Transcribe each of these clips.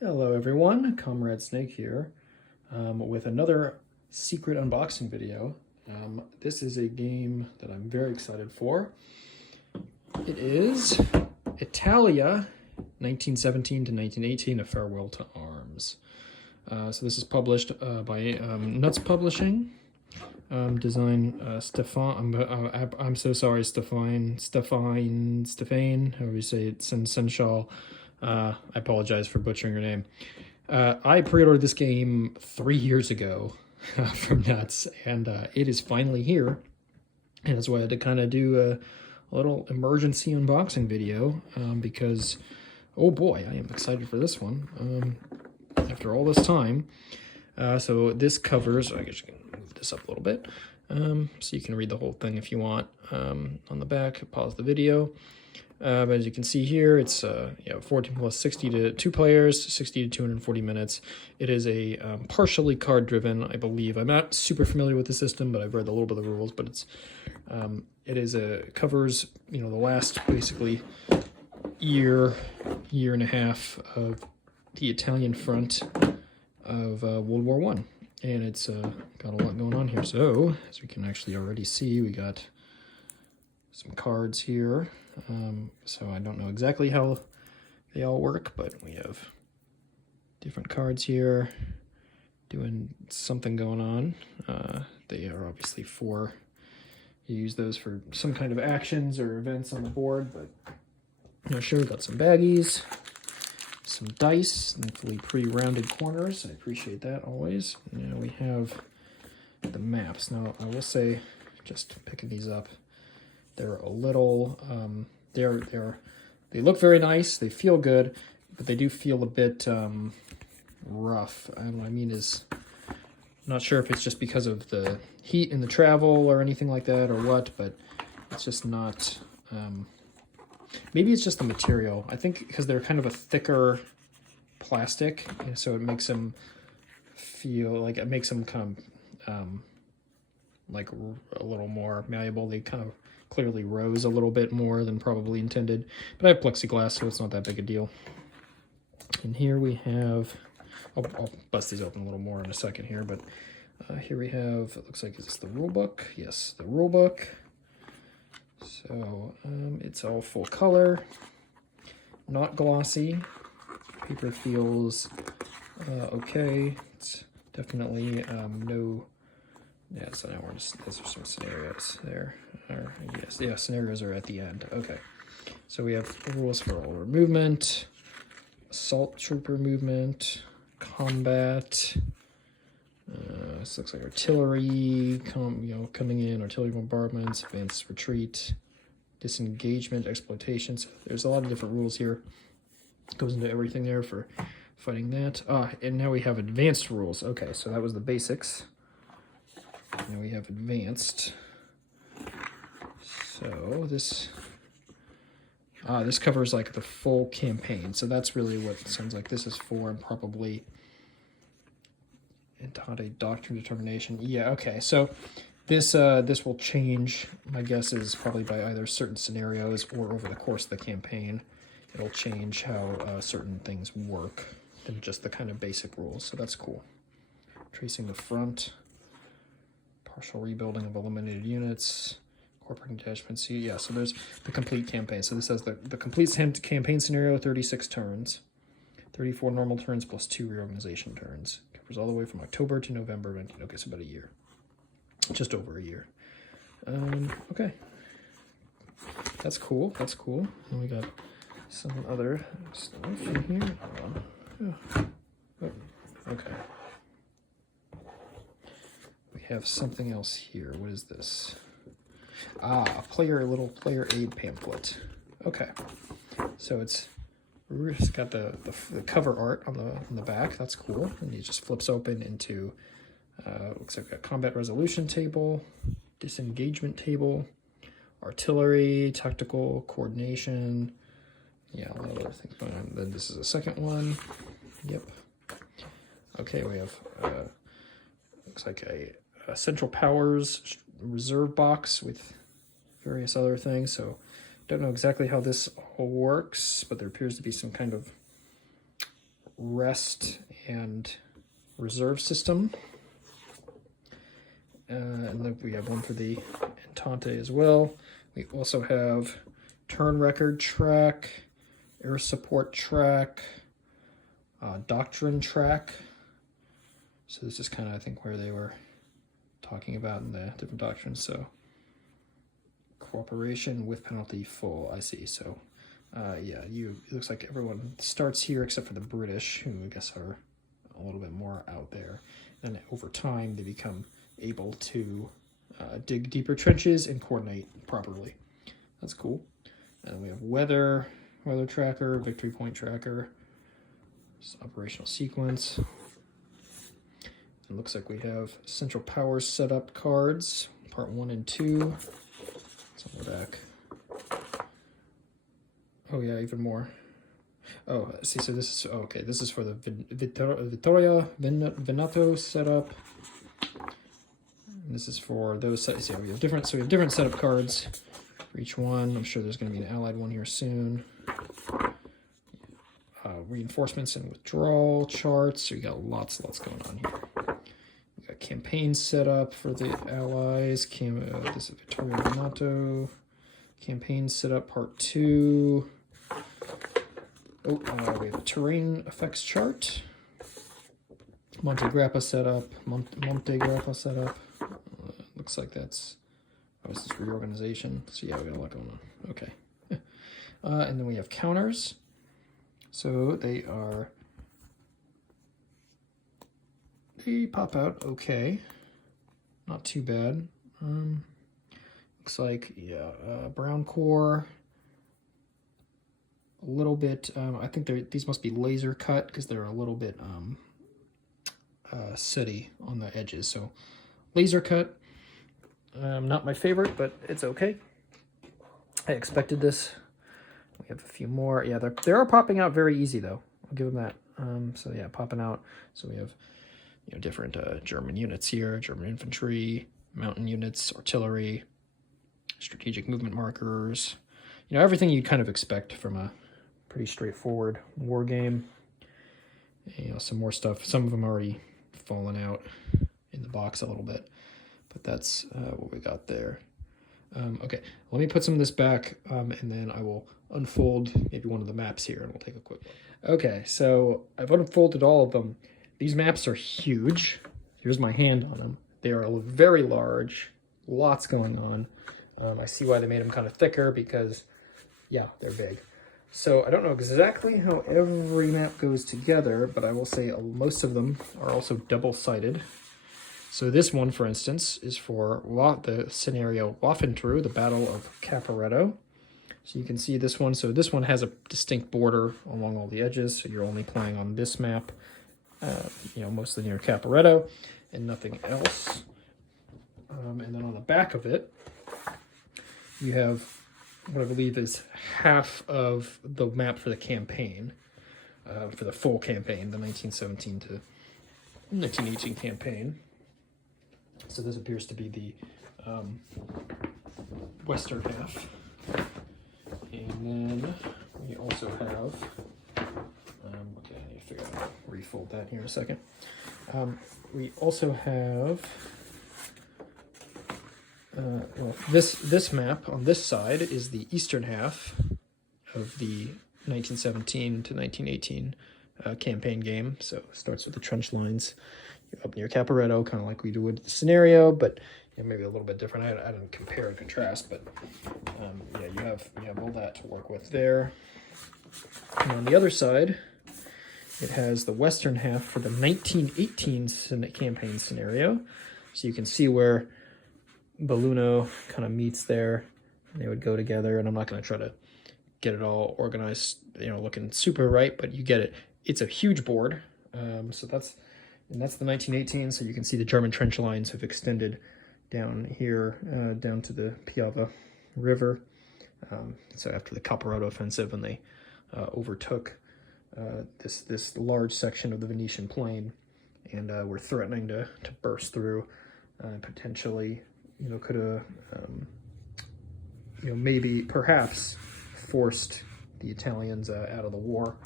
Hello everyone, Comrade Snake here with another secret unboxing video. This is a game that I'm very excited for. It is Italia, 1917 to 1918, A Farewell to Arms. So this is published by Nuts Publishing. Design Stefan, I'm so sorry, Stefan, however you say it, Senshal. I apologize for butchering your name. I pre-ordered this game 3 years ago from Nuts, and it is finally here. And that's why I had to kind of do a little emergency unboxing video because, oh boy, I am excited for this one after all this time. So this covers, I guess you can move this up a little bit so you can read the whole thing if you want. On the back, pause the video. But as you can see here, it's 14 plus 60 to 2 players, 60 to 240 minutes. It is a partially card-driven, I believe. I'm not super familiar with the system, but I've read a little bit of the rules. But it covers the last basically year and a half of the Italian front of World War I, and it's got a lot going on here. So as we can actually already see, we got some cards here. So I don't know exactly how they all work, but we have different cards here doing something going on. They are obviously you use those for some kind of actions or events on the board, but I'm not sure. Got some baggies, some dice, thankfully pretty rounded corners. I appreciate that always. Now we have the maps. Now I will say, just picking these up, they're a little, they look very nice, they feel good, but they do feel a bit rough. And what I mean is, I'm not sure if it's just because of the heat and the travel or anything like that or what, but it's just not, maybe it's just the material. I think because they're kind of a thicker plastic, so it makes them feel like, it makes them kind of like a little more malleable. They kind of clearly rose a little bit more than probably intended, but I have plexiglass, so it's not that big a deal. And here we have, I'll bust these open a little more in a second here, but here we have, it looks like, is this the rule book? Yes, the rule book. So it's all full color, not glossy. Paper feels okay. It's definitely no. Yeah, so now those are some scenarios there. Yes, yeah, scenarios are at the end. Okay, so we have rules for all movement, assault trooper movement, combat. This looks like artillery, coming in, artillery bombardments, advanced retreat, disengagement, exploitation. So there's a lot of different rules here. Goes into everything there for fighting that. And now we have advanced rules. Okay, so that was the basics. Now we have advanced. So this covers like the full campaign. So that's really what it sounds like this is for, and probably Entente Doctrine Determination. Yeah, okay. So this will change, my guess is probably by either certain scenarios or over the course of the campaign. It'll change how certain things work than just the kind of basic rules. So that's cool. Tracing the front. Partial rebuilding of eliminated units, corporate detachments. Yeah, so there's the complete campaign. So this has the complete campaign scenario, 36 turns, 34 normal turns plus 2 reorganization turns. Covers all the way from October to November 19. Okay, so about a year, just over a year. Okay, that's cool. That's cool. And we got some other stuff in here. Oh, okay. We have something else here. What is this? A little player aid pamphlet. Okay, so it's got the cover art on the back. That's cool, and it just flips open into looks like a combat resolution table, disengagement table, artillery, tactical coordination. Yeah, a lot of other things going on. Then this is a second one. Yep. Okay, we have looks like a Central Powers reserve box with various other things. So don't know exactly how this all works, but there appears to be some kind of rest and reserve system. And then we have one for the Entente as well. We also have turn record track, air support track, doctrine track. So this is kind of, I think, where they were talking about in the different doctrines. So cooperation with penalty full, I see. So yeah, it looks like everyone starts here except for the British, who I guess are a little bit more out there. And over time, they become able to dig deeper trenches and coordinate properly. That's cool. And we have weather tracker, victory point tracker, operational sequence. It looks like we have central power setup cards, part 1 and 2. It's on the back. Oh yeah, even more. Oh, see, so this is, okay, this is for the Vittoria Veneto setup. And this is for those sets. So we have different setup cards for each one. I'm sure there's going to be an allied one here soon. Reinforcements and withdrawal charts. So we got lots going on here. We got campaign setup for the allies. This is Vittoria Veneto. Campaign setup part 2. We have a terrain effects chart. Monte Grappa setup. Looks like that's, this is reorganization. So yeah, we got a lot going on. Okay. And then we have counters. So they pop out okay. Not too bad. Looks like, yeah, brown core. A little bit, I think these must be laser cut because they're a little bit sooty on the edges. So laser cut, not my favorite, but it's okay. I expected this. We have a few more. Yeah, they are popping out very easy though. I'll give them that. So yeah, popping out. So we have, you know, different German units here, German infantry, mountain units, artillery, strategic movement markers. You know, everything you'd kind of expect from a pretty straightforward war game. You know, some more stuff. Some of them already fallen out in the box a little bit, but that's what we got there. Okay, let me put some of this back, and then I will unfold maybe one of the maps here, and we'll take a quick look. Okay, so I've unfolded all of them. These maps are huge. Here's my hand on them. They are very large, lots going on. I see why they made them kind of thicker because, yeah, they're big. So I don't know exactly how every map goes together, but I will say most of them are also double-sided. So this one, for instance, is for the scenario Waffentrue, the Battle of Caporetto. So you can see this one. So this one has a distinct border along all the edges. So you're only playing on this map, you know, mostly near Caporetto and nothing else. And then on the back of it, you have what I believe is half of the map for the campaign, for the full campaign, the 1917 to 1918 campaign. So this appears to be the western half. And then we also have, okay, I need to figure out how to refold that here in a second. We also have well, this map on this side is the eastern half of the 1917 to 1918 campaign game. So it starts with the trench lines up near Caporetto, kind of like we do with the scenario, but you know, maybe a little bit different. I didn't compare and contrast, but yeah, you have all that to work with there. And on the other side, it has the western half for the 1918 campaign scenario. So you can see where Belluno kind of meets there, and they would go together. And I'm not going to try to get it all organized, you know, looking super right, but you get it. It's a huge board. So that's the 1918. So you can see the German trench lines have extended down here, down to the Piave River. So after the Caporetto offensive, when they overtook this large section of the Venetian plain, and were threatening to burst through, potentially, you know, could have, you know, maybe perhaps forced the Italians out of the war.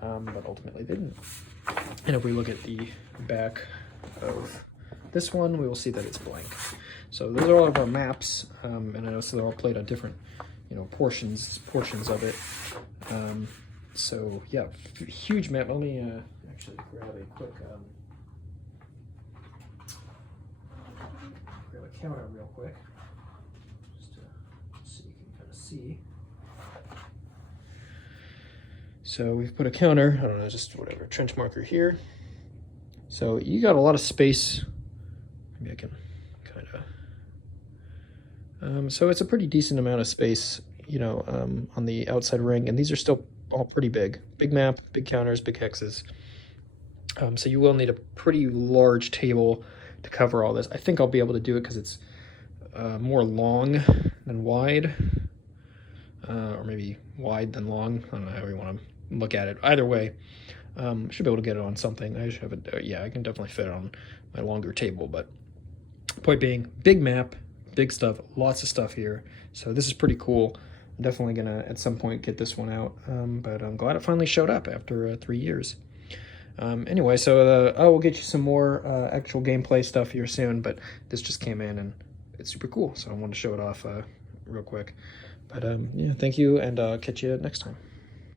but ultimately they didn't. And if we look at the back of this one, we will see that it's blank. So those are all of our maps, and I know so they're all played on different, portions of it. So yeah, huge map. Let me actually grab a quick grab a counter real quick, just to so you can kind of see. So we've put a counter, I don't know, just whatever, trench marker here. So you got a lot of space. Maybe I can kind of, so it's a pretty decent amount of space, on the outside ring, and these are still all pretty big. Big map, big counters, big hexes. So you will need a pretty large table to cover all this. I think I'll be able to do it because it's more long than wide, or maybe wide than long. I don't know how you want to look at it. Either way, should be able to get it on something. I should have it. Yeah, I can definitely fit it on my longer table. But point being, big map, big stuff, lots of stuff here. So this is pretty cool. I'm definitely gonna at some point get this one out. But I'm glad it finally showed up after 3 years. Anyway, so I will get you some more actual gameplay stuff here soon. But this just came in and it's super cool. So I wanted to show it off real quick. But yeah, thank you, and I'll catch you next time.